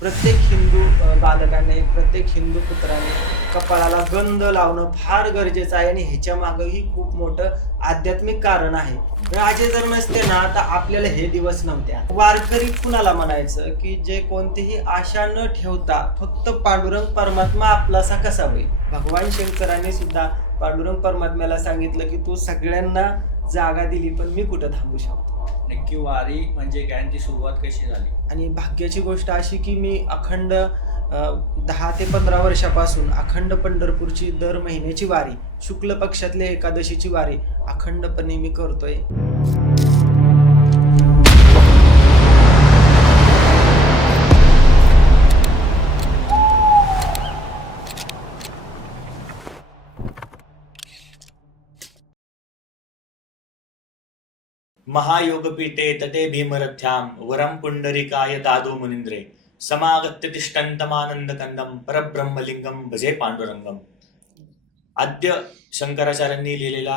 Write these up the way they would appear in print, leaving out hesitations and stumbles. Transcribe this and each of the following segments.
प्रत्येक हिंदू बालकाने, प्रत्येक हिंदू पुत्राने कपाळाला गंध लावणं फार गरजेचं आहे आणि ह्याच्या मागंही खूप मोठं आध्यात्मिक कारण आहे. राजे जर नसते ना तर आपल्याला हे दिवस नव्हत्या. वारकरी कुणाला म्हणायचं की जे कोणतीही आशा न ठेवता फक्त पांडुरंग परमात्मा आपलासा कसा होईल. भगवान शंकराने सुद्धा पांडुरंग परमात्म्याला सांगितलं की तू सगळ्यांना जागा दिली पण मी कुठं थांबू शकतो. नक्की वारी म्हणजे ज्ञानची सुरुवात कशी झाली? आणि भाग्याची गोष्ट अशी की मी अखंड 10 ते 15 वर्षापासून अखंड पंढरपूरची दर महिन्याची वारी, शुक्ल पक्षातल्या एकादशीची वारी अखंडपणे मी करतोय. महायोगपीठे तटे भीमरथ्यां वरं पुंडरीकाय दादो मुनींद्रे समागत्य तिष्ठन्तमानन्दकन्दं परब्रह्मलिंगं भजे पांडुरंगम. आद्य शंकराचार्यांनी लिहिलेला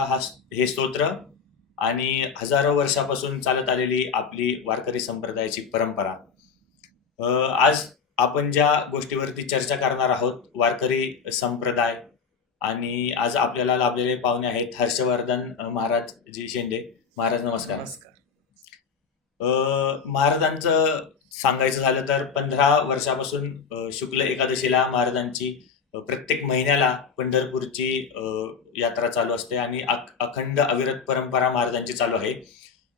हे स्तोत्र आणि हजारो वर्षापासून चालत आलेली आपली वारकरी संप्रदायाची परंपरा. आज आपण ज्या गोष्टीवरती चर्चा करणार आहोत, वारकरी संप्रदाय, आणि आज आपल्याला लाभलेले पाहुणे आहेत हर्षवर्धन महाराज जी शेंडे. महाराज नमस्कार. नमस्कार. महाराजांचं सांगायचं झालं तर 15 वर्षापासून शुक्ल एकादशीला महाराजांची प्रत्येक महिन्याला पंढरपूरची यात्रा चालू असते आणि अखंड अविरत परंपरा महाराजांची चालू आहे.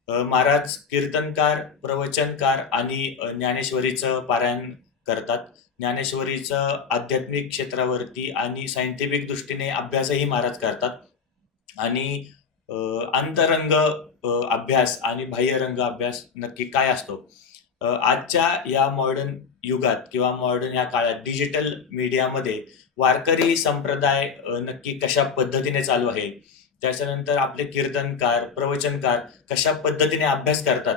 महाराज कीर्तनकार, प्रवचनकार आणि ज्ञानेश्वरीचं पारायण करतात. ज्ञानेश्वरीचं आध्यात्मिक क्षेत्रावरती आणि सायंटिफिक दृष्टीने अभ्यासही महाराज करतात आणि अंतरंग अभ्यास आणि बाह्यरंग अभ्यास नक्की काय असतो. आजच्या या मॉडर्न युगात किंवा मॉडर्न या काळात डिजिटल मीडियामध्ये वारकरी संप्रदाय नक्की कशा पद्धतीने चालू आहे, त्याच्यानंतर आपले कीर्तनकार, प्रवचनकार कशा पद्धतीने अभ्यास करतात,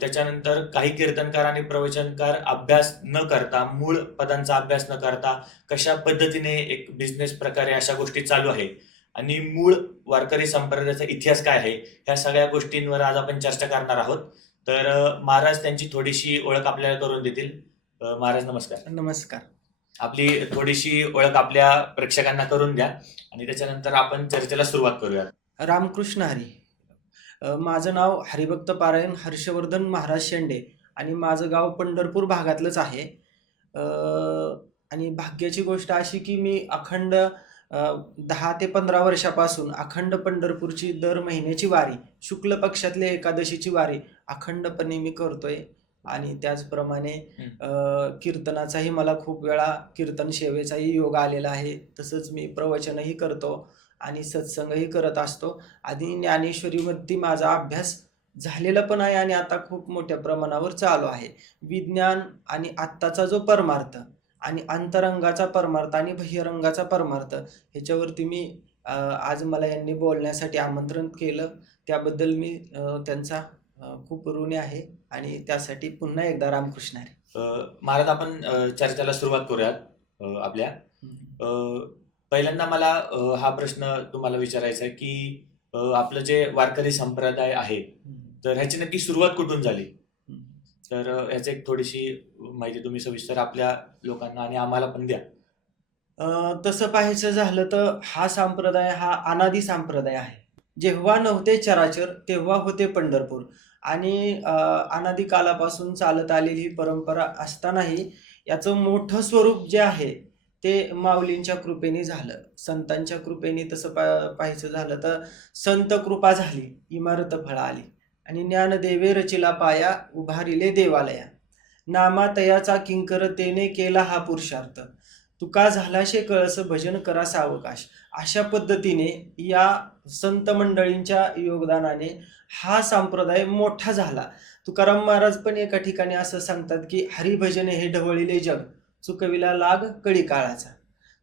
त्याच्यानंतर काही कीर्तनकार आणि प्रवचनकार अभ्यास न करता, मूळ पदांचा अभ्यास न करता कशा पद्धतीने एक बिझनेस प्रकारे अशा गोष्टी चालू आहे आणि मूळ वारकरी संप्रदायाचा इतिहास काय आहे, ह्या सगळ्या गोष्टींवर आज आपण चर्चा करणार आहोत. तर महाराज त्यांची थोडीशी ओळख आपल्याला करून देतील. महाराज नमस्कार. नमस्कार. आपली थोडीशी ओळख आपल्या प्रेक्षकांना करून द्या आणि त्याच्यानंतर आपण चर्चेला सुरुवात करूया. रामकृष्ण हरी. माझं नाव हरिभक्त पारायण हर्षवर्धन महाराज शेंडे आणि माझं गाव पंढरपूर भागातलंच आहे. आणि भाग्याची गोष्ट अशी की मी अखंड 10 ते 15 वर्षापासून अखंड पंढरपूरची दर महिन्याची वारी, शुक्ल पक्षातल्या एकादशीची वारी अखंडपणे मी करतोय. आणि त्याचप्रमाणे कीर्तनाचाही मला खूप वेळा कीर्तन सेवेचाही योग आलेला आहे. तसंच मी प्रवचनही करतो आणि सत्संगही करत असतो. आणि ज्ञानेश्वरीवरती माझा अभ्यास झालेला पण आहे आणि आता खूप मोठ्या प्रमाणावर चालू आहे. विज्ञान आणि आत्ताचा जो परमार्थ आणि अंतरंगाचा परमार्थ आणि बाह्यरंगाचा परमार्थ ह्याच्यावरती मी आज मला यांनी बोलण्यासाठी आमंत्रण केलं, त्याबद्दल मी त्यांचा खूप ऋणी आहे आणि त्यासाठी पुन्हा एकदा रामकृष्ण हरी. महाराज आपण चर्चेला सुरुवात करूयात आपल्या. पहिल्यांदा मला हा प्रश्न तुम्हाला विचारायचा आहे की आपलं जे वारकरी संप्रदाय आहे तर ह्याची नक्की सुरुवात कुठून झाली, तर ह्याची एक थोडीशी माहिती तुम्ही सविस्तर आपल्या लोकांना आणि आम्हाला पण द्या. तसं पाहायचं झालं तर हा संप्रदाय हा अनादी संप्रदाय आहे. जेव्हा नव्हते चराचर तेव्हा होते पंढरपूर आणि अनादी कालापासून चालत आलेली ही परंपरा असतानाही याचं मोठं स्वरूप जे आहे ते माऊलींच्या कृपेने झालं, संतांच्या कृपेने. तसं पाहायचं झालं तर संत कृपा झाली, इमारत फळाली आणि ज्ञानदेवे रचिला पाया, उभारिले देवालया. नामातयाचा किंकरतेने केला हा पुरुषार्थ, तुका झालाशे कळस भजन करा सावकाश. अशा पद्धतीने या संत मंडळींच्या योगदानाने हा संप्रदाय मोठा झाला. तुकाराम महाराज पण एका ठिकाणी असं सांगतात की हरिभजन हे ढवळिले जग, चुकविला लाग कळी काळाचा.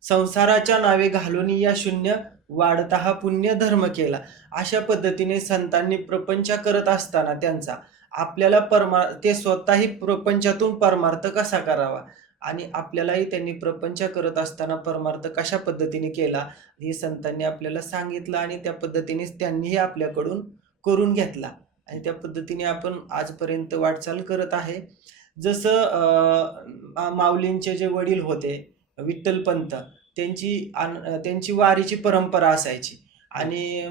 संसाराच्या नावे घालून या शून्य, वाढता हा पुण्य धर्म केला. अशा पद्धतीने संतांनी प्रपंच करत असताना त्यांचा आपल्याला ते स्वतःही प्रपंचातून परमार्थ कसा करावा आणि आपल्यालाही त्यांनी प्रपंच करत असताना परमार्थ कशा पद्धतीने केला हे संतांनी आपल्याला सांगितलं आणि त्या पद्धतीनेच त्यांनीही आपल्याकडून करून घेतला आणि त्या पद्धतीने आपण आजपर्यंत वाटचाल करत आहे. जसं माऊलींचे जे वडील होते विठ्ठलपंत, त्यांची वारीची परंपरा असायची आणि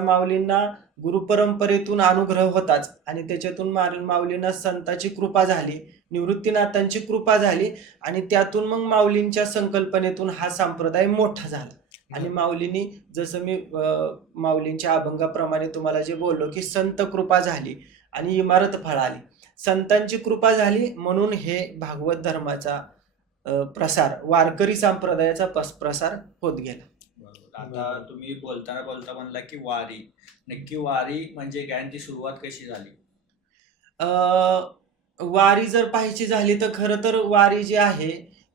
माऊलींना गुरुपरंपरेतून अनुग्रह होताच आणि त्याच्यातून माऊलींना संतांची कृपा झाली, निवृत्तीनाथांची कृपा झाली आणि त्यातून मग माऊलींच्या संकल्पनेतून हा संप्रदाय मोठा झाला. आणि माऊलींनी जसं मी माऊलींच्या अभंगाप्रमाणे तुम्हाला जे बोललो की संत कृपा झाली आणि इमारत फळाली, संतांची कृपा झाली म्हणून हे भागवत धर्माचा प्रसार, वारकरी संप्रदायाचा प्रसार होत गेला. बरोबर. आता तुम्ही बोलता म्हणला की वारी, नक्की वारी म्हणजे ज्ञानची सुरुवात कशी झाली? वारी जर पाहायची झाली तर खरं तर वारी जी आहे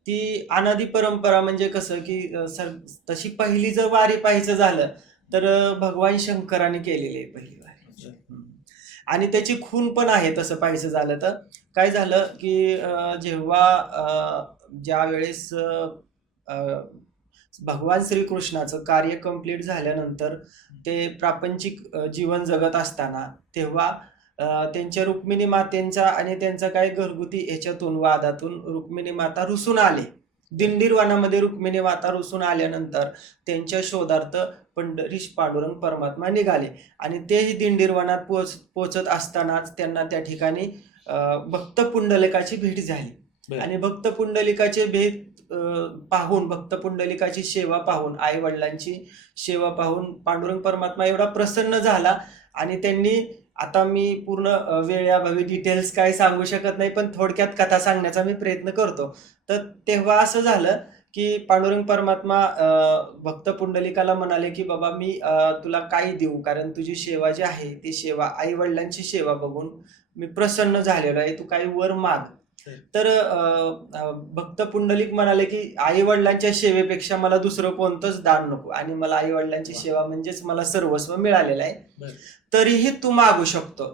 ती अनादी परंपरा, म्हणजे कसं की तशी पहिली जर वारी पाहायचं झालं तर भगवान शंकराने केलेली आहे पहिली वारी. आणि त्याची खून पण आहे. तसं पाहायचं झालं तर काय झालं की जेव्हा ज्या वेळेस भगवान श्रीकृष्णाचं कार्य कंप्लीट झाल्यानंतर ते प्रापंचिक जीवन जगत असताना तेव्हा त्यांच्या रुक्मिणी मातेंचा आणि त्यांचा काय घरगुती ह्याच्यातून वादातून रुक्मिणी माता रुसून आले. दिंडीर वनामध्ये रुक्मिणी माता रुसून आल्यानंतर त्यांच्या शोधार्थ पंढरीश पांडुरंग परमात्मा निघाले आणि तेही दिंडीर वनात पोचत असतानाच त्यांना त्या ठिकाणी भक्त पुंडलिकाची भेट झाली. आणि भक्त पुंडलिकाची भेट पाहून, भक्त पुंडलिकाची सेवा पाहून, आई वडिलांची सेवा पाहून पांडुरंग परमात्मा एवढा प्रसन्न झाला आणि त्यांनी, आता मी पूर्ण वेळाभावी डिटेल्स काय सांगू शकत नाही पण थोडक्यात कथा सांगण्याचा मी प्रयत्न करतो. तर तेव्हा असं झालं की पांडुरंग परमात्मा भक्त पुंडलिकाला म्हणाले की बाबा मी तुला काय देऊ, कारण तुझी सेवा जी आहे ती सेवा, आई वडिलांची सेवा बघून मी प्रसन्न झालेलो आहे, तू काही वर माग. तर भक्त पुंडलिक म्हणाले की आई वडिलांच्या सेवेपेक्षा मला दुसरं कोणतंच दान नको आणि मला आई वडिलांची सेवा म्हणजेच मला सर्वस्व मिळालेलं आहे, तरीही तू मागू शकतो.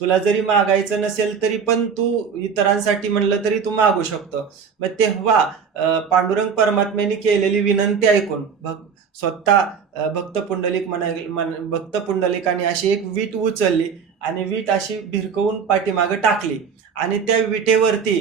तुला जरी मागायचं नसेल तरी पण तू इतरांसाठी म्हणलं तरी तू मागू शकतो. मग तेव्हा पांडुरंग परमात्म्याने केलेली विनंती ऐकून स्वतः भक्त पुंडलिकाने अशी एक वीट उचलली आणि वीट अशी भिरकवून पाठीमागं टाकली आणि त्या विटेवरती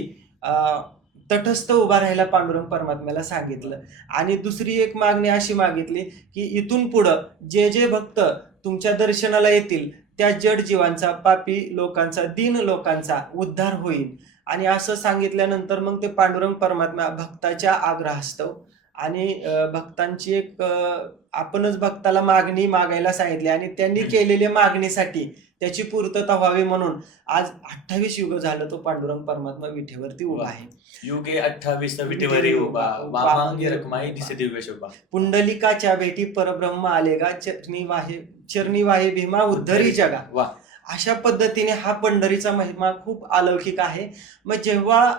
तटस्थ उभा राहायला पांडुरंग परमात्म्याला सांगितलं. आणि दुसरी एक मागणी अशी मागितली की इथून पुढं जे जे भक्त तुमच्या दर्शनाला येतील त्या जड जीवांचा, पापी लोकांचा, दीन लोकांचा उद्धार होईल. आणि असं सांगितल्यानंतर मग ते पांडुरंग परमात्मा भक्ताच्या आग्रहास्तव आणि भक्तांची एक आपणच भक्ताला मागणी मागायला सांगितली आणि त्यांनी केलेल्या मागणीसाठी त्याची पूर्तता व्हावी म्हणून आज 28 युग झालं तो पांडुरंग परमात्मा विठेवरती उभा आहे. युगे 28 विठेवरी उभा, वामांगी रखमाई दिसे दिव्य शोभा. पुंडलिकाच्या भेटी परब्रह्म आलेगा, चरणी वाहे भीमा उद्धरी जगा. वा. अशा पद्धतीने हा पंढरीचा महिमा खूप अलौकिक आहे. मग जेव्हा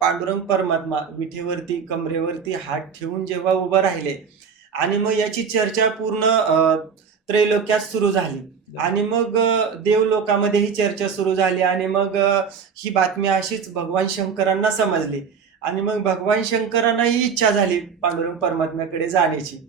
पांडुरंग परमात्मा विठेवरती कमरेवरती हात ठेवून जेव्हा उभं राहिले आणि मग याची चर्चा पूर्ण त्रैलोक्यात सुरू झाली आणि मग देवलोकामध्ये ही चर्चा सुरू झाली आणि मग ही बातमी अशीच भगवान शंकरांना समजली आणि मग भगवान शंकरांना ही इच्छा झाली पांडुरंग परमात्म्याकडे जाण्याची.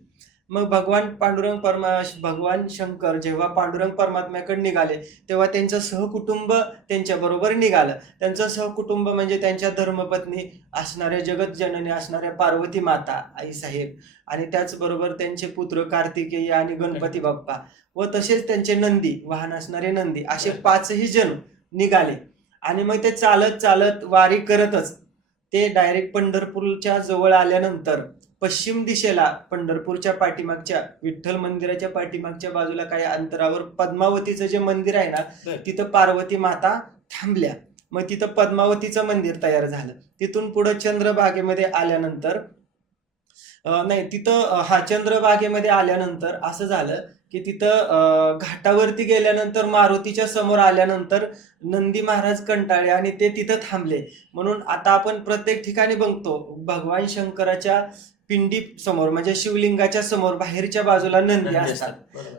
मग भगवान शंकर जेव्हा पांडुरंग परमात्म्याकडे निघाले तेव्हा त्यांचं सहकुटुंब त्यांच्याबरोबर निघालं. त्यांचं सहकुटुंब म्हणजे त्यांच्या धर्मपत्नी असणाऱ्या, जगत जननी असणाऱ्या पार्वती माता, आईसाहेब आणि त्याचबरोबर त्यांचे पुत्र कार्तिकेय आणि गणपती बाप्पा व तसेच त्यांचे नंदी, वाहन असणारे नंदी, असे 5ही जण निघाले. आणि मग ते चालत चालत वारी करतच ते डायरेक्ट पंढरपूरच्या जवळ आल्यानंतर पश्चिम दिशेला पंढरपूरच्या पाठीमागच्या विठ्ठल मंदिराच्या पाठीमागच्या बाजूला काही अंतरावर पद्मावतीचं जे मंदिर आहे ना तिथं पार्वती माता थांबल्या. मग तिथं पद्मावतीचं मंदिर तयार झालं. तिथून पुढे चंद्रभागेमध्ये आल्यानंतर चंद्रभागेमध्ये आल्यानंतर असं झालं की तिथं घाटावरती गेल्यानंतर मारुतीच्या समोर आल्यानंतर नंदी महाराज कंटाळले आणि ते तिथं थांबले. म्हणून आता आपण प्रत्येक ठिकाणी बघतो भगवान शंकराच्या पिंडी समोर म्हणजे शिवलिंगाच्या समोर बाहेरच्या बाजूला नंदी असतात,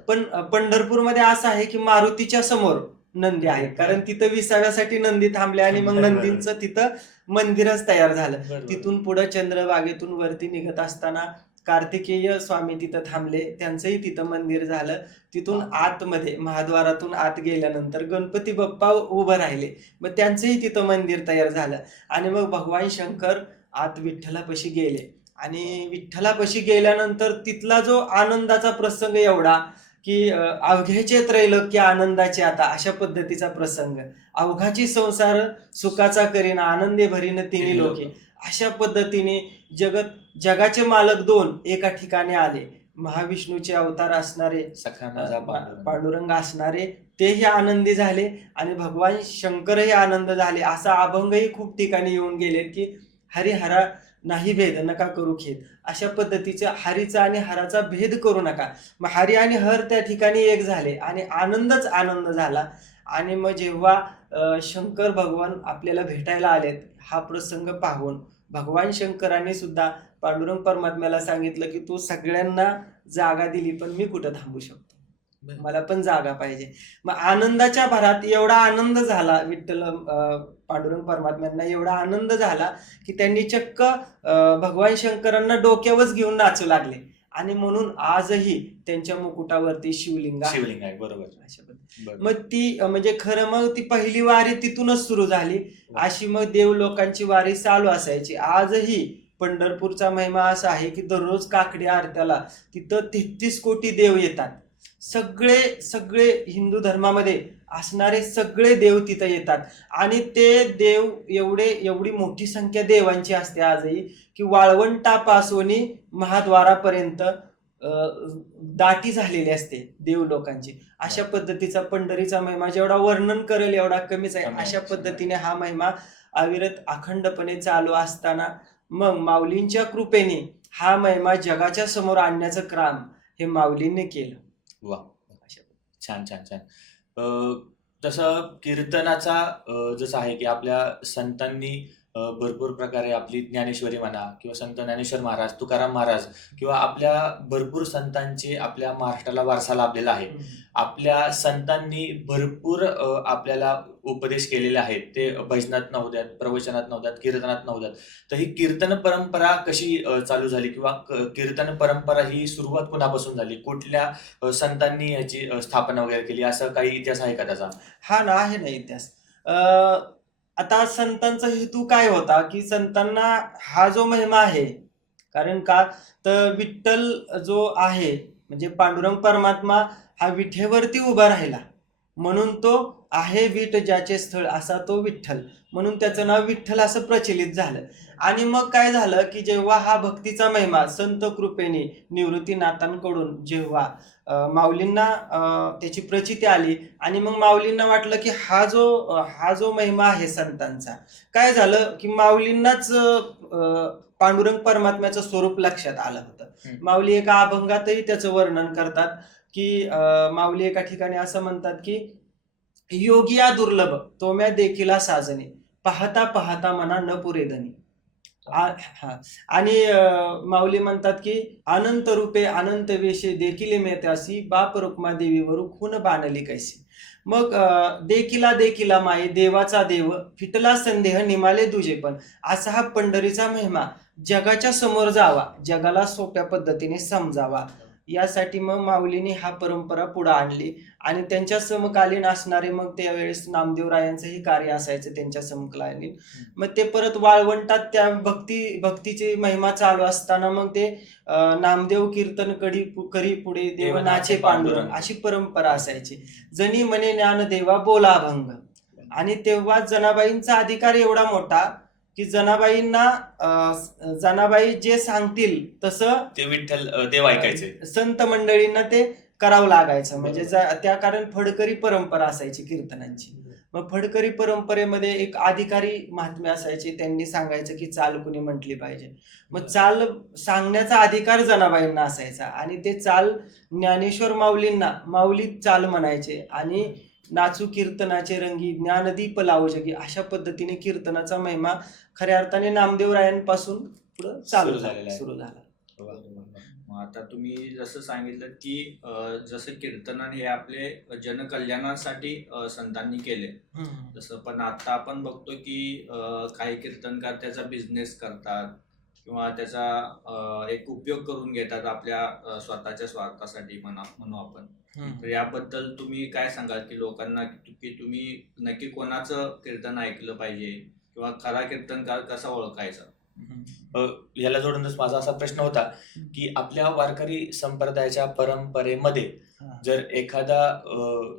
पण पंढरपूरमध्ये असं आहे की मारुतीच्या समोर नंदी आहे, कारण तिथं विसाव्यासाठी नंदी थांबले आणि मग नंदींचं तिथं मंदिरच तयार झालं. तिथून पुढे चंद्रभागेतून वरती निघत असताना कार्तिकेय स्वामी तिथं थांबले, त्यांचंही तिथं मंदिर झालं. तिथून आतमध्ये महाद्वारातून आत गेल्यानंतर गणपती बाप्पा उभं राहिले, मग त्यांचंही तिथं मंदिर तयार झालं. आणि मग भगवान शंकर आत विठ्ठलापाशी गेले आणि विठ्ठलापाशी गेल्यानंतर तिथला जो आनंदाचा प्रसंग एवढा की अवघ्याचे त्रैलोक्य आनंदाचे आता, अशा पद्धतीचा प्रसंग. अवघाची संसार सुखाचा करीन, आनंदे भरीन तिन्ही लोके, अशा पद्धतीने जगाचे मालक दोन एका ठिकाणी आले. महाविष्णूचे अवतार असणारे सखा माझा पांडुरंग. पांडुरंग असणारे तेही आनंदी झाले आणि भगवान शंकरही आनंद झाले. असा अभंगही खूप ठिकाणी येऊन गेले की हरिहरा नाही भेद नका करू खेद, अशा पद्धतीचा हरीचा आणि हराचा भेद करू नका. मग हरी आणि हर त्या ठिकाणी एक झाले आणि आनंदच आनंद झाला. आणि मग जेव्हा शंकर भगवान आपल्याला भेटायला आलेत, हा प्रसंग पाहून भगवान शंकरांनी सुद्धा पांडुरंग परमात्म्याला सांगितलं की तू सगळ्यांना जागा दिली, पण मी कुठं थांबू शकतो, मला पण जागा पाहिजे. मग आनंदाच्या भरात एवढा आनंद झाला विठ्ठल पांडुरंग परमात्म्यांना, एवढा आनंद झाला की त्यांनी चक्क भगवान शंकरांना डोक्यावरच घेऊन नाचू लागले. आणि म्हणून आजही त्यांच्या मुकुटावरती शिवलिंग आहे. बरोबर. मग ती म्हणजे खरं मग ती पहिली वारी तिथूनच सुरू झाली. अशी मग देव लोकांची वारी चालू असायची. आजही पंढरपूरचा महिमा असा आहे की दररोज काकडी आरत्याला तिथं 33 कोटी देव येतात. सगळे हिंदू धर्मामध्ये असणारे सगळे देव तिथं येतात. आणि ते देव एवढी मोठी संख्या देवांची असते आजही की वाळवंटापासून महाद्वारापर्यंत दाटी झालेली असते देव लोकांची. अशा पद्धतीचा पंढरीचा महिमा जेवढा वर्णन करेल एवढा कमीच आहे. अशा पद्धतीने हा महिमा अविरत अखंडपणे चालू असताना मग माऊलींच्या कृपेने हा महिमा जगाच्या समोर आणण्याचं काम हे माऊलींनी केलं. वा, छान छान छान. तसं कीर्तनाचा जसं आहे की आपल्या संतांनी भरपूर प्रकारे आपली ज्ञानेश्वरी म्हणा किंवा संत ज्ञानेश्वर महाराज, तुकाराम महाराज किंवा आपल्या भरपूर संतांचे आपल्या महाराष्ट्राला वारसा लाभलेला आहे. आपल्या संतांनी भरपूर आपल्याला उपदेश केलेले आहेत. ते भजनात नव्हत्यात, प्रवचनात नव्हत्यात, कीर्तनात नव्हत्यात. तर ही कीर्तन परंपरा कशी चालू झाली किंवा कीर्तन परंपरा ही सुरुवात कुणापासून झाली? कुठल्या संतांनी याची स्थापना वगैरे केली, असं काही इतिहास आहे का त्याचा? हा ना, आहे ना इतिहास. आता संतांचा हेतू काय होता की संतांना हा जो महिमा आहे, कारण का तर विठ्ठल जो आहे म्हणजे पांडुरंग परमात्मा हा विठेवरती उभा राहिला, म्हणून तो आहे विठ ज्याचे स्थळ असा तो विठ्ठल, म्हणून त्याचं नाव विठ्ठल असं प्रचलित झालं. आणि मग काय झालं की जेव्हा हा भक्तीचा महिमा संत कृपेने निवृत्तीनाथांकडून जेव्हा माऊलींना त्याची प्रचिती आली आणि मग माऊलींना वाटलं की हा जो महिमा आहे संतांचा, काय झालं की माऊलींनाच पांडुरंग परमात्म्याचं स्वरूप लक्षात आलं होतं. माऊली एका अभंगातही त्याचं वर्णन करतात की माऊली एका ठिकाणी असं म्हणतात की योगिया दुर्लभ तोम्या देखिला साजने, पाहता पाहता मना न पुरे धनी. आणि माऊली म्हणतात की अनंत रूपे अनंत वेशे देखिले मेत्यासी, बाप रुक्मा देवीवरू खून बाणली कैसी. मग देखिला माये देवाचा देव, फिटला संदेह निमाले दुजे पण. असा हा पंढरीचा महिमा जगाच्या समोर जावा, जगाला सोप्या पद्धतीने समजावा, यासाठी मग माऊलीने हा परंपरा पुढे आणली. आणि त्यांच्या समकालीन असणारे मग त्यावेळेस नामदेवरायांचंही कार्य असायचं त्यांच्या समकालीन. मग ते परत वाळवंटात त्या भक्तीची महिमा चालू असताना मग ते नामदेव कीर्तन करी पुढे देव नाचे पांडुरंग अशी परंपरा असायची. जनी म्हणे ज्ञान देवा बोला अभंग. आणि तेव्हा जनाबाईंचा अधिकार एवढा मोठा की जनाबाई जे सांगतील तसं ते विठ्ठल देव ऐकायचे, संत मंडळींना ते करावं लागायचं. म्हणजे त्या कारण फडकरी परंपरा असायची कीर्तनांची. मग फडकरी परंपरेमध्ये एक अधिकारी महात्मे असायचे, त्यांनी सांगायचं की चाल कुणी म्हटली पाहिजे. मग चाल सांगण्याचा अधिकार जनाबाईंना असायचा आणि ते चाल ज्ञानेश्वर माऊली चाल म्हणायचे. आणि नाचू कीर्तनाचे रंगी ज्ञानदीप लावू जगी, अशा पद्धतीने कीर्तनाचा महिमा खऱ्या अर्थाने नामदेवरायांपासून पुढे चालू सुरू झाला. आता तुम्ही जसं सांगितलं की जसं कीर्तन हे आपले जनकल्याणासाठी संतांनी केले, जसं पण आता आपण बघतो की काही कीर्तनकार त्याचा बिझनेस करतात किंवा त्याचा एक उपयोग करून घेतात आपल्या स्वतःच्या स्वार्थासाठी म्हणू आपण. तर याबद्दल तुम्ही काय सांगाल की लोकांना की तुम्ही नक्की कोणाचं कीर्तन ऐकलं पाहिजे किंवा खरा कीर्तनकार कसा ओळखायचा? याला जोडूनच माझा असा प्रश्न होता की आपल्या वारकरी संप्रदायाच्या परंपरेमध्ये जर एखादा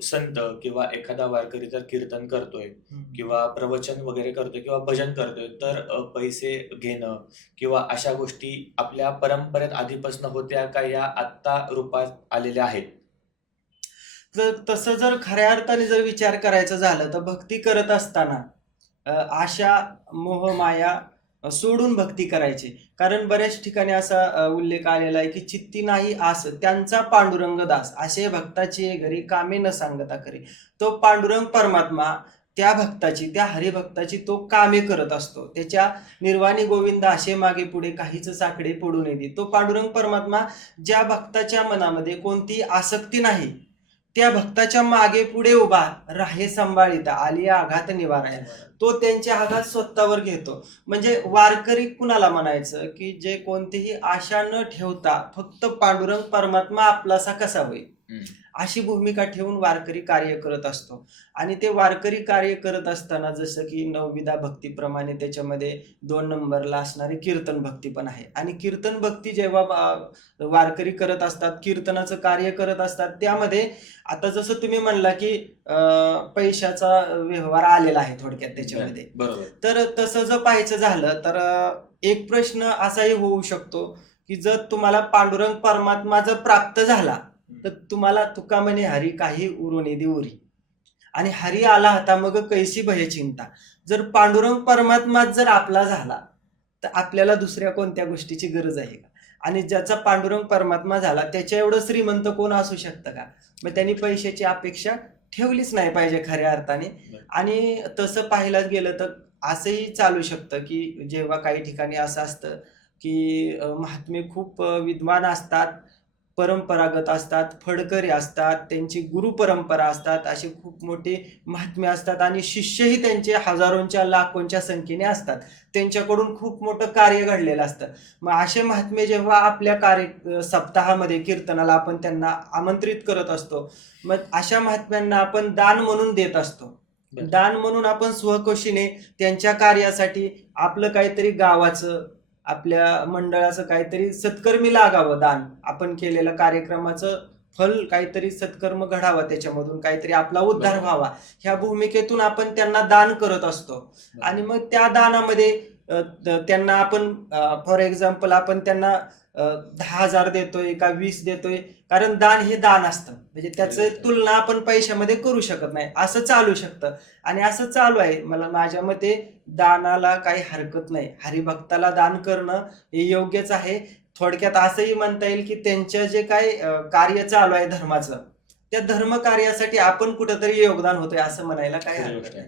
संत किंवा एखादा वारकरी जर कीर्तन करतोय किंवा प्रवचन वगैरे करतोय किंवा भजन करतोय तर पैसे घेणं किंवा अशा गोष्टी आपल्या परंपरेत आधीपासून होत्या का या आत्ता रूपात आलेल्या आहेत? तर तसं जर खऱ्या अर्थाने जर विचार करायचा झालं तर भक्ती करत असताना आशा मोहमाया सोडून भक्ती करायची. कारण बऱ्याच ठिकाणी असा उल्लेख आलेला आहे की चित्ती नाही आस त्यांचा पांडुरंग दास, असे भक्ताची घरी कामे न सांगता करी. तो पांडुरंग परमात्मा त्या भक्ताची, त्या हरिभक्ताची तो कामे करत असतो. त्याच्या निर्वाणी गोविंद असे मागे पुढे काहीच साकडे पडू नये दे. तो पांडुरंग परमात्मा ज्या भक्ताच्या मनामध्ये कोणती आसक्ती नाही त्या भक्ताच्या मागे पुढे उभा राहे सांभाळिता आली आघात निवाराय, तो त्यांचे आघात स्वतःवर घेतो. म्हणजे वारकरी कुणाला म्हणायचं की जे कोणतीही आशा न ठेवता फक्त पांडुरंग परमात्मा आपलासा कसा होईल अशी भूमिका ठेवून वारकरी कार्य करत असतो. आणि ते वारकरी कार्य करत असताना जसं की नवविधा भक्तीप्रमाणे त्याच्यामध्ये 2 नंबरला असणारी कीर्तन भक्ती पण आहे. आणि कीर्तन भक्ती जेव्हा वारकरी करत असतात, कीर्तनाचं कार्य करत असतात, त्यामध्ये आता जसं तुम्ही म्हणला की पैशाचा व्यवहार आलेला आहे थोडक्यात त्याच्यामध्ये. बरोबर. तर तसं जर पाहायचं झालं तर एक प्रश्न असाही होऊ शकतो की जर तुम्हाला पांडुरंग परमात्मा जर प्राप्त झाला तर तुम्हाला तुका म्हणे हरी काही उरुनी देऊरी, आणि हरी आला होता मग कैसी भय चिंता. जर पांडुरंग परमात्मा जर आपला झाला तर आपल्याला दुसऱ्या कोणत्या गोष्टीची गरज आहे का? आणि ज्याचा पांडुरंग परमात्मा झाला त्याच्या एवढं श्रीमंत कोण असू शकतं का? मग त्यांनी पैशाची अपेक्षा ठेवलीच नाही पाहिजे खऱ्या अर्थाने. आणि तसं पाहायला गेलं तर असंही चालू शकतं की जेव्हा काही ठिकाणी असं असतं की महात्मे खूप विद्वान असतात, परंपरागत असतात, फडकरी असतात, त्यांची गुरु परंपरा असतात, असे खूप मोठे महात्मे असतात आणि शिष्यही त्यांचे हजारोंच्या लाखोंच्या संख्येने असतात. त्यांच्याकडून खूप मोठं कार्य घडलेलं असतं. मग असे महात्मे जेव्हा आपल्या कार्य सप्ताहामध्ये कीर्तनाला आपण त्यांना आमंत्रित करत असतो, मग अशा महात्म्यांना आपण दान म्हणून देत असतो. दान म्हणून आपण स्वखुशीने त्यांच्या कार्यासाठी आपलं काहीतरी गावाचं, आपल्या मंडळाचं काहीतरी सत्कर्मी लागावं, दान आपण केलेल्या कार्यक्रमाचं फल काहीतरी सत्कर्म घडावा, त्याच्यामधून काहीतरी आपला उद्धार व्हावा, ह्या भूमिकेतून आपण त्यांना दान करत असतो. आणि मग त्या दानामध्ये त्यांना आपण फॉर एक्झाम्पल आपण त्यांना 10,000 देतोय का 20 देतोय, कारण दान हे दान असतं, म्हणजे त्याचं तुलना आपण पैशामध्ये करू शकत नाही. असं चालू शकतं आणि असं चालू आहे. मला माझ्या मते दानाला काही हरकत नाही, हरिभक्ताला दान करणं हे योग्यच आहे. थोडक्यात असंही म्हणता येईल की त्यांचं जे काही कार्य चालू आहे धर्माचं, त्या धर्म कार्यासाठी आपण कुठंतरी योगदान होतोय असं म्हणायला काही हरकत नाही.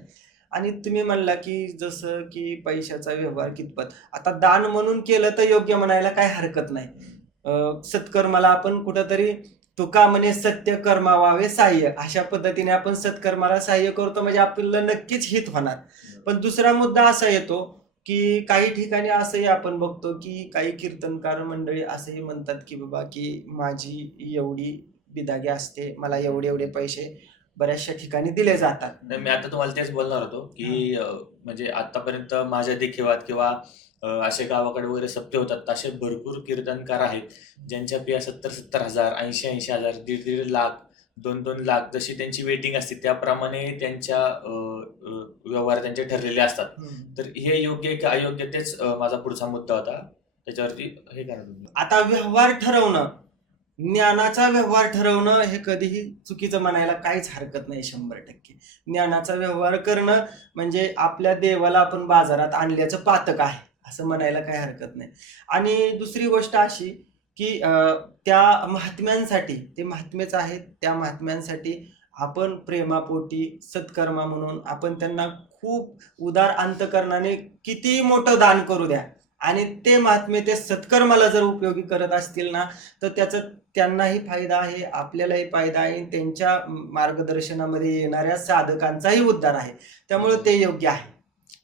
आणि तुम्ही म्हणला की जसं की पैशाचा व्यवहार कितपत, आता दान म्हणून केलं तर योग्य म्हणायला काही हरकत नाही. सत्कर्माला आपण कुठंतरी तुका म्हणे सत्य कर्मा व्हावे सहाय्य, अशा पद्धतीने आपण सत्कर्माला सहाय्य करतो, म्हणजे आपल्याला नक्कीच हित होणार. पण दुसरा मुद्दा असा येतो की काही ठिकाणी असंही आपण बघतो की काही कीर्तनकार मंडळी असंही म्हणतात की बाबा की माझी एवढी बिदागी असते, मला एवढे एवढे पैसे बऱ्याचशा ठिकाणी दिले जातात. मी आता तुम्हाला तेच बोलणार होतो की म्हणजे आतापर्यंत माझ्या देखीवात किंवा असे गावाकडे वगैरे सप्ते होतात, असे भरपूर कीर्तनकार आहेत ज्यांच्या बिया 70,000 हजार, 80,000 हजार, 1.5 लाख, 2 लाख जशी त्यांची वेटिंग असते त्याप्रमाणे त्यांच्या व्यवहार त्यांचे ठरलेले असतात. तर हे योग्य की अयोग्य तेच माझा पुढचा मुद्दा होता, त्याच्यावरती हे करा तुम्ही. आता व्यवहार ठरवणं, ज्ञानाचा व्यवहार ठरवणं हे कधीही चुकीचं म्हणायला काहीच हरकत नाही. 100% ज्ञानाचा व्यवहार करणं म्हणजे आपल्या देवाला आपण बाजारात आणल्याचं पातक आहे असं म्हणायला काही हरकत नाही. आणि दुसरी गोष्ट अशी की त्या महात्म्यांसाठी, ते महात्मेच आहेत, त्या महात्म्यांसाठी आपण प्रेमापोटी सत्कर्मा म्हणून आपण त्यांना खूप उदार अंतकरणाने किती मोठं दान करू द्या, आणि ते महात्मे ते सत्कर्माला जर उपयोगी करत असतील ना तर त्याचा त्यांनाही फायदा आहे, आपल्यालाही फायदा आहे, त्यांच्या मार्गदर्शनामध्ये येणाऱ्या साधकांचाही उद्धार आहे. त्यामुळे ते योग्य आहे.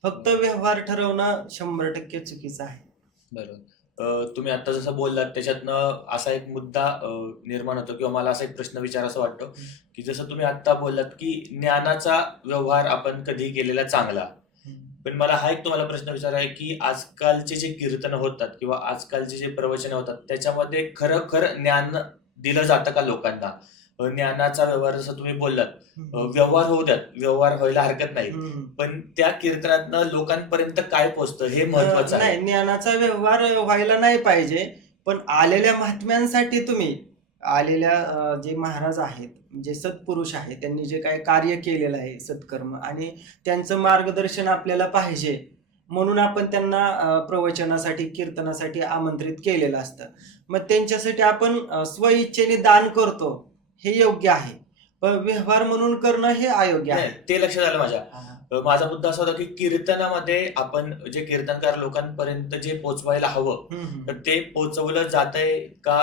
फक्त व्यवहार ठरवणं 100% चुकीचं आहे. बरोबर. तुम्ही आता जसं बोललात त्याच्यातनं असा एक मुद्दा निर्माण होतो किंवा मला असा एक प्रश्न विचारायचा वाटतो की जसं तुम्ही आता बोललात की ज्ञानाचा व्यवहार आपण कधी केलेला चांगला. पण मला हा एक तुम्हाला प्रश्न विचारायचा आहे की आजकालचे जे कीर्तन होतात किंवा आजकालचे जे प्रवचन होतात त्याच्यामध्ये खरं ज्ञान दिलं जातं का लोकांना? ज्ञानाचा व्यवहार जसं तुम्ही बोललात व्यवहार होऊ द्यात, व्यवहार व्हायला हरकत नाही, पण त्या कीर्तनातनं लोकांपर्यंत काय पोहोचतं हे महत्वाचं आहे. नाही, ज्ञानाचा व्यवहार व्हायला नाही पाहिजे, पण आलेल्या महात्म्यांसाठी तुम्ही आलेल्या जे महाराज आहेत, जे सत्पुरुष आहेत, त्यांनी जे काही कार्य केलेलं आहे सत्कर्म, आणि त्यांचं मार्गदर्शन आपल्याला पाहिजे म्हणून आपण त्यांना प्रवचनासाठी कीर्तनासाठी आमंत्रित केलेलं असतं. मग त्यांच्यासाठी आपण स्वइच्छेने दान करतो हे योग्य आहे, पण व्यवहार म्हणून करणं हे अयोग्य आहे. नाही, ते लक्षात आलं माझ्या. माझा मुद्दा असा होता की कीर्तनामध्ये आपण जे कीर्तनकार लोकांपर्यंत जे पोचवायला हवं तर ते पोचवलं जातंय का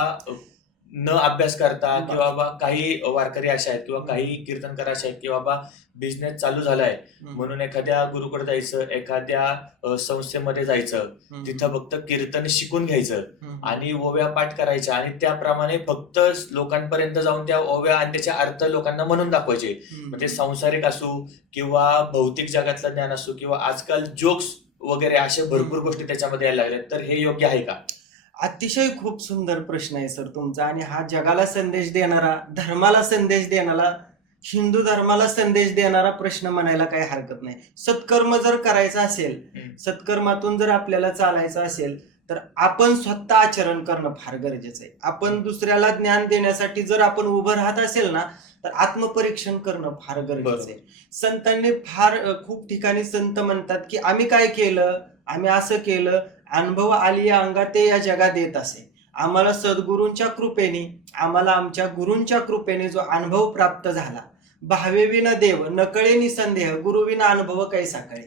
न अभ्यास करता, किंवा बाबा काही वारकरी असे आहेत किंवा काही कीर्तनकार असे आहेत की बाबा बिझनेस चालू झालाय म्हणून एखाद्या गुरुकडे जायचं, एखाद्या संस्थेमध्ये जायचं, तिथं फक्त कीर्तन शिकून घ्यायचं आणि ओव्या पाठ करायच्या आणि त्याप्रमाणे फक्त लोकांपर्यंत जाऊन त्या ओव्या आणि त्याचे अर्थ लोकांना म्हणून दाखवायचे. म्हणजे सांसारिक असू किंवा भौतिक जगातलं ज्ञान असू किंवा आजकाल जोक्स वगैरे अशा भरपूर गोष्टी त्याच्यामध्ये यायला लागल्यात, तर हे योग्य आहे का? अतिशय खूप सुंदर प्रश्न आहे सर तुमचा, आणि हा जगाला संदेश देणारा, धर्माला संदेश देणारा, हिंदू धर्माला संदेश देणारा प्रश्न म्हणायला काही हरकत नाही. सत्कर्म जर करायचं असेल, सत्कर्मातून जर आपल्याला चालायचं असेल तर आपण स्वतः आचरण करणं फार गरजेचं आहे. आपण दुसऱ्याला ज्ञान देण्यासाठी जर आपण उभं राहत असेल ना तर आत्मपरीक्षण करणं फार गरजेचं आहे. संतांनी खूप ठिकाणी संत म्हणतात की आम्ही काय केलं, आम्ही असं केलं, अनुभव आली अंगात ते या जगात येत असे. आम्हाला सद्गुरूंच्या कृपेने, आम्हाला आमच्या गुरूंच्या कृपेने जो अनुभव प्राप्त झाला, भावेविन देव नकळे निसंदेह, गुरुविना अनुभव कैसा कळे.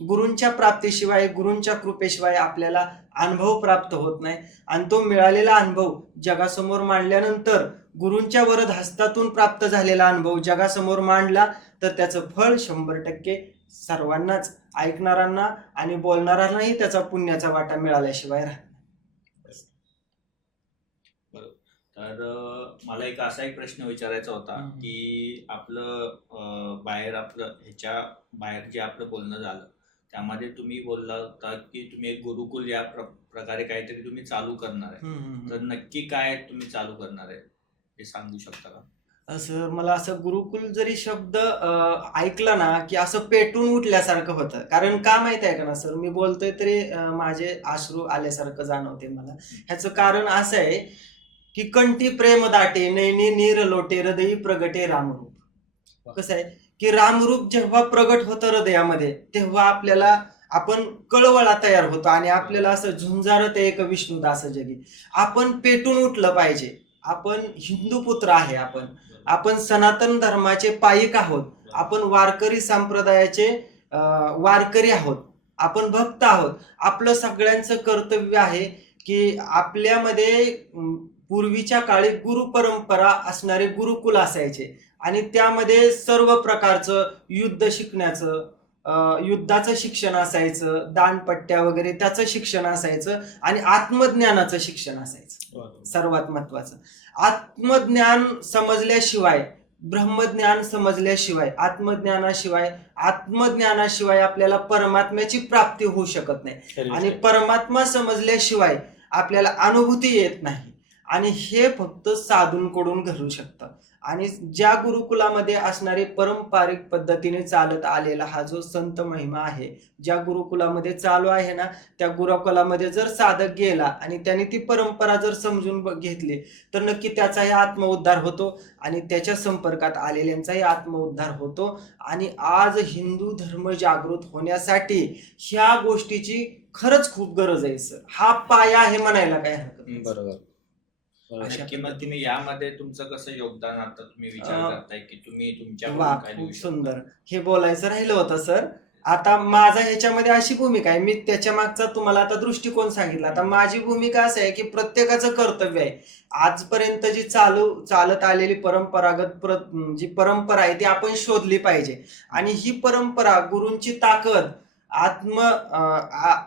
गुरूंच्या प्राप्तीशिवाय, गुरूंच्या कृपेशिवाय आपल्याला अनुभव प्राप्त होत नाही, आणि तो मिळालेला अनुभव जगासमोर मांडल्यानंतर, गुरूंच्या वरद हस्तातून प्राप्त झालेला अनुभव जगासमोर मांडला तर त्याचं फळ 100% सर्वांनाच, ऐकणाऱ्यांना आणि बोलणाऱ्यांनाही त्याचा पुण्याचा वाटा मिळाल्याशिवाय राहत. तर मला असा एक प्रश्न विचारायचा होता की आपलं ह्याच्या बाहेर जे आपलं बोलणं झालं त्यामध्ये तुम्ही बोलला होता की तुम्ही एक गुरुकुल या प्रकारे काहीतरी तुम्ही चालू करणार आहे, तर नक्की काय तुम्ही चालू करणार आहे हे सांगू शकता का? असं मला असं गुरुकुल जरी शब्द ऐकला ना की असं पेटून उठल्यासारखं होतं. कारण का माहिती आहे का ना सर, मी बोलतोय तरी माझे अश्रू आल्यासारखं जाणवते मला. ह्याचं कारण असं आहे की कंठी प्रेम दाटे, नैनी नीर लोटे, हृदयी प्रगटे रामरूप. कसं आहे की रामरूप जेव्हा प्रगट होतं हृदयामध्ये तेव्हा आपल्याला आपण कळवळा तयार होतो आणि आपल्याला असं झुंजारत एक विष्णुदास जगी. आपण पेटून उठलं पाहिजे. आपण हिंदू पुत्र आहे, आपण सनातन धर्माचे पाईक आहोत, आपण वारकरी संप्रदायाचे वारकरी आहोत, आपण भक्त आहोत. आपलं सगळ्यांचं कर्तव्य आहे की आपल्यामध्ये पूर्वीच्या काळी गुरु परंपरा असणारे गुरुकुल असायचे आणि त्यामध्ये सर्व प्रकारचं युद्ध शिकण्याचं, युद्धाचं शिक्षण असायचं, दानपट्ट्या वगैरे त्याचं शिक्षण असायचं आणि आत्मज्ञानाचं शिक्षण असायचं. सर्वात महत्वाचं, आत्मज्ञान समजल्याशिवाय, ब्रह्मज्ञान समजल्याशिवाय, आत्मज्ञानाशिवाय आपल्याला परमात्म्याची प्राप्ती होऊ शकत नाही, आणि परमात्मा समजल्याशिवाय आपल्याला अनुभूती येत नाही, आणि हे फक्त साधूंकडून घडू शकतं. आणि ज्या गुरुकुलामध्ये असणारे पारंपरिक पद्धतीने चालत आलेला हा जो संत महिमा आहे, ज्या गुरुकुलामध्ये चालू आहे ना, त्या गुरुकुलामध्ये जर साधक गेला आणि त्याने ती परंपरा जर समजून घेतली तर नक्की त्याचाही आत्मउद्धार होतो आणि त्याच्या संपर्कात आलेल्यांचाही आत्मउद्धार होतो. आणि आज हिंदू धर्म जागृत होण्यासाठी ह्या गोष्टीची खरंच खूप गरज आहे सर. हा पाया आहे म्हणायला काय हरकत नाही. बरोबर. नक्की. मग तुम्ही यामध्ये तुमचं कसं योगदान, आता तुम्ही विचार करताय की तुम्ही तुमच्या खूप सुंदर हे बोलायचं राहिलं होतं सर. आता माझा ह्याच्यामध्ये अशी भूमिका आहे, मी त्याच्या मागचा तुम्हाला आता दृष्टिकोन सांगितला. आता माझी भूमिका असं आहे की प्रत्येकाचं कर्तव्य आहे, आजपर्यंत जी चालत आलेली परंपरागत जी परंपरा आहे ती आपण शोधली पाहिजे. आणि ही परंपरा, गुरूंची ताकद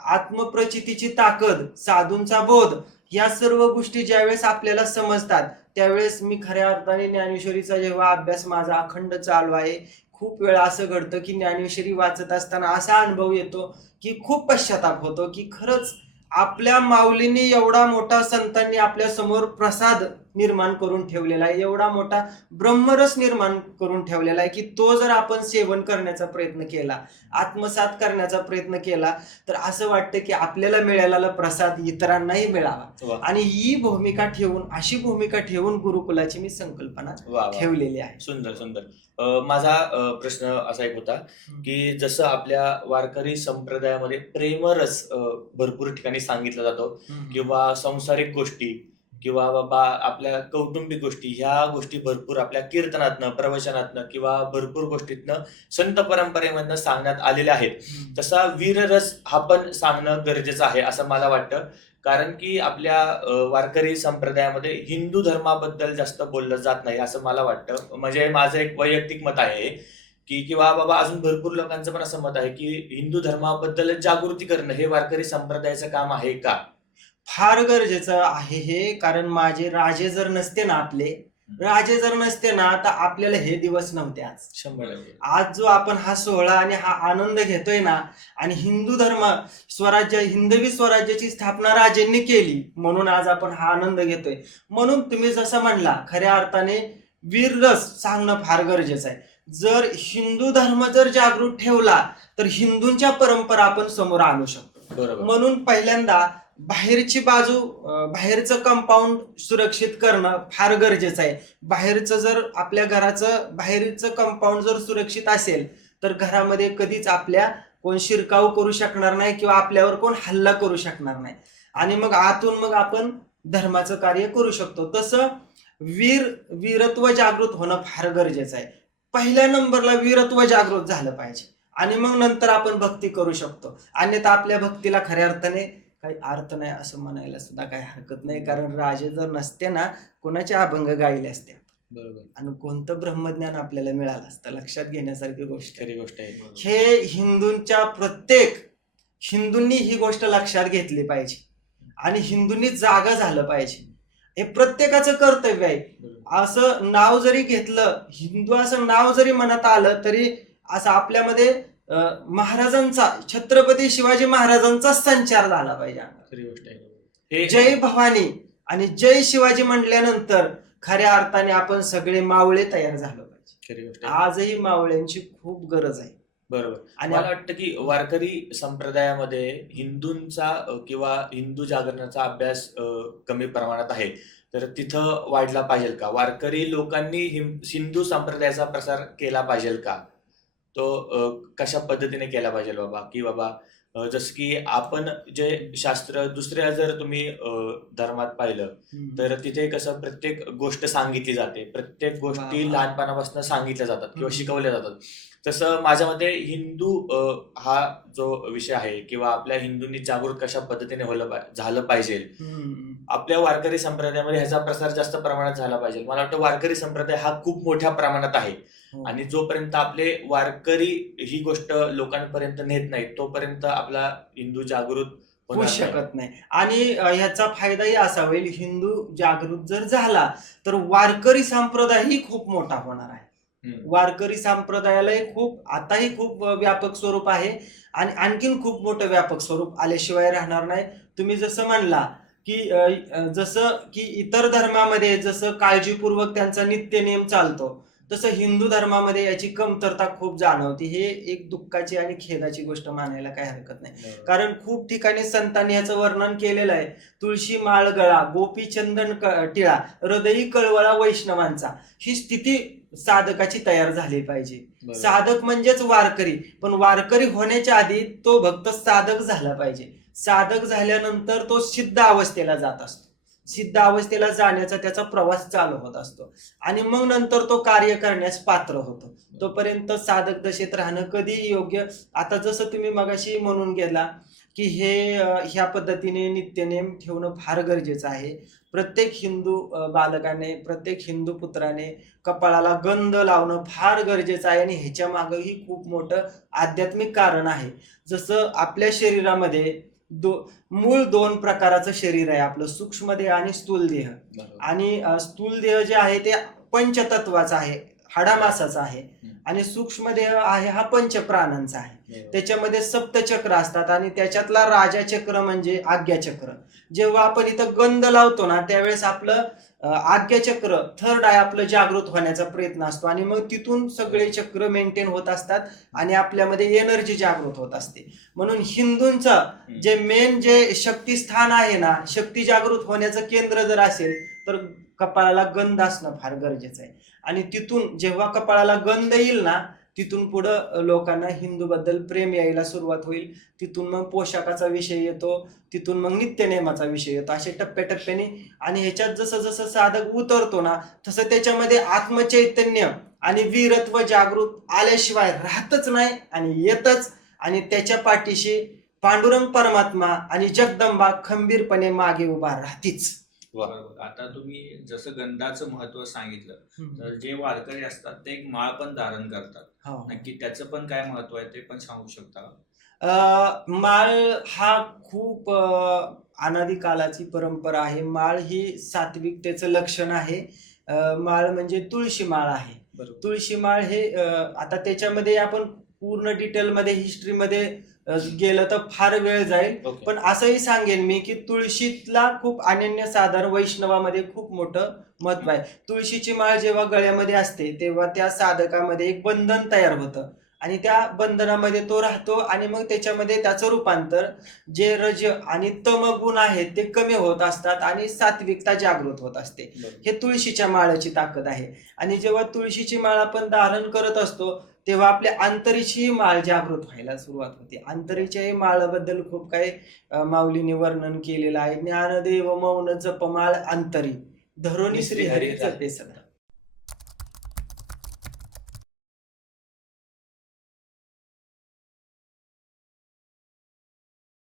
आत्मप्रचितीची ताकद, साधूंचा बोध, या सर्व गोष्टी ज्यावेळेस आपल्याला समजतात त्यावेळेस मी खऱ्या अर्थाने ज्ञानेश्वरीचा जेव्हा अभ्यास माझा अखंड चालू आहे, खूप वेळा असं घडतं की ज्ञानेश्वरी वाचत असताना असा अनुभव येतो की खूप पश्चाताप होतो की खरंच आपल्या माऊलींनी एवढा मोठा संतांनी आपल्या समोर प्रसाद निर्माण करून ठेवलेला आहे, एवढा मोठा ब्रह्मरस निर्माण करून ठेवलेला आहे की तो जर आपण सेवन करण्याचा प्रयत्न केला, आत्मसात करण्याचा प्रयत्न केला, तर असं वाटतं की आपल्याला मिळालेला प्रसाद इतरांनाही मिळावा. आणि ही भूमिका ठेवून, अशी भूमिका ठेवून गुरुकुलाची मी संकल्पना ठेवलेली आहे. सुंदर सुंदर. माझा प्रश्न असा एक होता की जसं आपल्या वारकरी संप्रदायामध्ये प्रेमरस भरपूर ठिकाणी सांगितला जातो, किंवा सांसारिक गोष्टी किंवा बाबा आपल्या कौटुंबिक गोष्टी, ह्या गोष्टी भरपूर आपल्या कीर्तनातनं, प्रवचनातनं किंवा भरपूर गोष्टीतनं संत परंपरेमधनं सांगण्यात आलेल्या आहेत, तसा वीररस हा पण सांगणं गरजेचं आहे असं मला वाटतं. कारण की आपल्या वारकरी संप्रदायामध्ये हिंदू धर्माबद्दल जास्त बोललं जात नाही असं मला वाटतं. म्हणजे माझं एक वैयक्तिक मत आहे की किंवा बाबा अजून भरपूर लोकांचं पण असं मत आहे की हिंदू धर्माबद्दल जागृती करणं हे वारकरी संप्रदायाचं काम आहे का? फार गरजेचं आहे हे. कारण माझे राजे जर नसते ना, आपले राजे जर नसते ना, तर आपल्याला हे दिवस नव्हते आज. 100%. आज जो आपण हा सोहळा आणि हा आनंद घेतोय ना, आणि हिंदू धर्म स्वराज्य, हिंदवी स्वराज्याची स्थापना राजांनी केली म्हणून आज आपण हा आनंद घेतोय. म्हणून तुम्ही जसं म्हणला, खऱ्या अर्थाने वीररस सांगणं फार गरजेचं आहे. जर हिंदू धर्म जर जागृत ठेवला तर हिंदूंच्या परंपरा आपण समोर आणू शकतो. बरोबर. म्हणून पहिल्यांदा बाहेरची बाजू, बाहेरचं कंपाऊंड सुरक्षित करणं फार गरजेचं आहे. बाहेरचं जर आपल्या घराचं बाहेरचं कंपाऊंड जर सुरक्षित असेल तर घरामध्ये कधीच आपल्या कोण शिरकाव करू शकणार नाही किंवा आपल्यावर कोण हल्ला करू शकणार नाही, आणि मग आतून मग आपण धर्माचं कार्य करू शकतो. तसं वीरत्व जागृत होणं फार गरजेचं आहे. पहिल्या नंबरला वीरत्व जागृत झालं पाहिजे आणि मग नंतर आपण भक्ती करू शकतो. अन्यथा आपल्या भक्तीला खऱ्या अर्थाने काही अर्थ नाही असं म्हणायला सुद्धा काही हरकत नाही. कारण राजे जर नसते ना, कोणाचे अभंग गायले असते बरोबर. आणि कोणतं ब्रह्मज्ञान आपल्याला मिळालं असतं. लक्षात घेण्यासारखी गोष्ट खरी गोष्ट आहे. हे हिंदूंच्या प्रत्येक हिंदूंनी ही गोष्ट लक्षात घेतली पाहिजे आणि हिंदूंनी जागा झालं पाहिजे. हे प्रत्येकाचं कर्तव्य आहे. असं नाव जरी घेतलं, हिंदू असं नाव जरी मनात आलं तरी असं आपल्यामध्ये महाराजांचा, छत्रपती शिवाजी महाराजांचा संचार झाला पाहिजे. खरी गोष्ट आहे. जय भवानी आणि जय शिवाजी म्हटल्यानंतर खऱ्या अर्थाने आपण सगळे मावळे तयार झालो पाहिजे. खरी गोष्ट आहे. आजही मावळ्यांची खूप गरज आहे. बरोबर. आणि मला वाटतं की वारकरी संप्रदायामध्ये हिंदूंचा किंवा हिंदू जागरणाचा अभ्यास कमी प्रमाणात आहे, तर तिथं वाढला पाहिजे का? वारकरी लोकांनी हिंदू संप्रदायाचा प्रसार केला पाहिजे का? तो कशा पद्धतीने केला पाहिजे बाबा? की बाबा जसं की आपण जे शास्त्र दुसऱ्या जर तुम्ही धर्मात पाहिलं तर तिथे कसं प्रत्येक गोष्ट सांगितली जाते, प्रत्येक गोष्टी लहानपणापासून सांगितल्या जातात किंवा शिकवल्या जातात. तसं माझ्या मते हिंदू हा जो विषय आहे किंवा आपल्या हिंदूंनी जागृत कशा पद्धतीने झालं पाहिजे, आपल्या वारकरी संप्रदायामध्ये ह्याचा प्रसार जास्त प्रमाणात झाला पाहिजे. मला वाटतं वारकरी संप्रदाय हा खूप मोठ्या प्रमाणात आहे आणि जोपर्यंत आपले वारकरी ही गोष्ट लोकांपर्यंत नेत नाही तोपर्यंत आपला हिंदू जागृत होऊ शकत नाही. आणि ह्याचा फायदाही असा होईल, हिंदू जागृत जर झाला तर वारकरी संप्रदायही खूप मोठा होणार आहे. वारकरी संप्रदायालाही आताही खूप व्यापक स्वरूप आहे आणि आणखीन खूप मोठं व्यापक स्वरूप आल्याशिवाय राहणार नाही. तुम्ही जसं म्हणला की जसं की इतर धर्मामध्ये जसं काळजीपूर्वक त्यांचा नित्य नियम चालतो, तसं हिंदू धर्मामध्ये याची कमतरता खूप जाणवते. हे एक दुःखाची आणि खेदाची गोष्ट मानायला काही हरकत नाही. कारण खूप ठिकाणी संतांनी याचं वर्णन केलेलं आहे. तुळशी माळ गळा, गोपी चंदन टिळा, हृदयी कळवळा वैष्णवांचा. ही स्थिती साधकाची तयार झाली पाहिजे. साधक म्हणजेच वारकरी, पण वारकरी होण्याच्या आधी तो भक्त साधक झाला पाहिजे. साधक झाल्यानंतर तो सिद्ध अवस्थेला जात असतो. सिद्ध अवस्थेला जाण्याचा त्याचा प्रवास चालू होत असतो आणि मग नंतर तो कार्य करण्यास पात्र होतो. तोपर्यंत साधक दशेत राहणं कधीही योग्य. आता जसं तुम्ही मगाशी म्हणून गेला की ह्या पद्धतीने नित्यनेम ठेवणं फार गरजेचं आहे. प्रत्येक हिंदू बालकाने, प्रत्येक हिंदू पुत्राने कपाळाला गंध लावणं फार गरजेचं आहे आणि ह्याच्या मागंही खूप मोठं आध्यात्मिक कारण आहे. जसं आपल्या शरीरामध्ये मूळ 2 प्रकाराचं शरीर आहे आपलं, सूक्ष्म देह आणि स्थूल देह. आणि स्थूल देह जे आहे ते पंचतत्वाचा आहे, हाडामासाचा आहे, आणि सूक्ष्म देह आहे हा पंचप्राणांचा आहे. त्याच्यामध्ये सप्तचक्र असतात आणि त्याच्यातला राजा चक्र म्हणजे आज्ञाचक्र. जेव्हा आपण इथं गंध लावतो ना त्यावेळेस आपलं आज्ञाचक्र थर्ड आहे, आपलं जागृत होण्याचा प्रयत्न असतो आणि मग तिथून सगळे चक्र मेंटेन होत असतात आणि आपल्यामध्ये एनर्जी जागृत होत असते. म्हणून हिंदूंचं जे मेन जे शक्तिस्थान आहे ना, शक्ती जागृत होण्याचं केंद्र जर असेल तर कपाळाला गंध असणं फार गरजेचं आहे. आणि तिथून जेव्हा कपाळाला गंध येईल ना तिथून पुढं लोकांना हिंदूबद्दल प्रेम यायला सुरुवात होईल. तिथून मग पोशाखाचा विषय येतो, तिथून मग नित्यनेमाचा विषय येतो, असे टप्प्याटप्प्याने. आणि ह्याच्यात जसं जसं साधक उतरतो ना तसं त्याच्यामध्ये आत्मचैतन्य आणि वीरत्व जागृत आल्याशिवाय राहतच नाही आणि येतच. आणि त्याच्या पाठीशी पांडुरंग परमात्मा आणि जगदंबा खंबीरपणे मागे उभा राहतीच. बरोबर. आता तुम्ही जसं गंधाचं महत्व सांगितलं तर जे वारकरी असतात ते एक माळ पण धारण करतात. नक्की त्याचं पण काय महत्व आहे ते पण सांगू शकता का? माळ हा खूप अनादी कालाची परंपरा आहे. माळ ही सात्विकतेचं लक्षण आहे. माळ म्हणजे तुळशी माळ आहे. तुळशी माळ हे आता त्याच्यामध्ये आपण पूर्ण डिटेलमध्ये हिस्ट्रीमध्ये गेलं तर फार वेळ जाईल. पण असंही सांगेन मी की तुळशीतला खूप अनन्यसाधारण वैष्णवामध्ये खूप मोठं महत्व आहे. तुळशीची माळ जेव्हा गळ्यामध्ये असते तेव्हा त्या साधकामध्ये एक बंधन तयार होतं आणि त्या बंधनामध्ये तो राहतो आणि मग त्याच्यामध्ये त्याचं रूपांतर जे रज आणि तम गुण आहेत ते कमी होत असतात आणि सात्विकता जागृत होत असते. हे तुळशीच्या माळाची ताकद आहे. आणि जेव्हा तुळशीची माळ आपण धारण करत असतो तेव्हा आपल्या अंतरीची माळ जागृत व्हायला सुरुवात होते. अंतरीच्याही माळाबद्दल खूप काही माऊलीने वर्णन केलेलं आहे. ज्ञानदेव मौन जपमाळ अंतरी धरोनी श्रीहरी जपे सदा.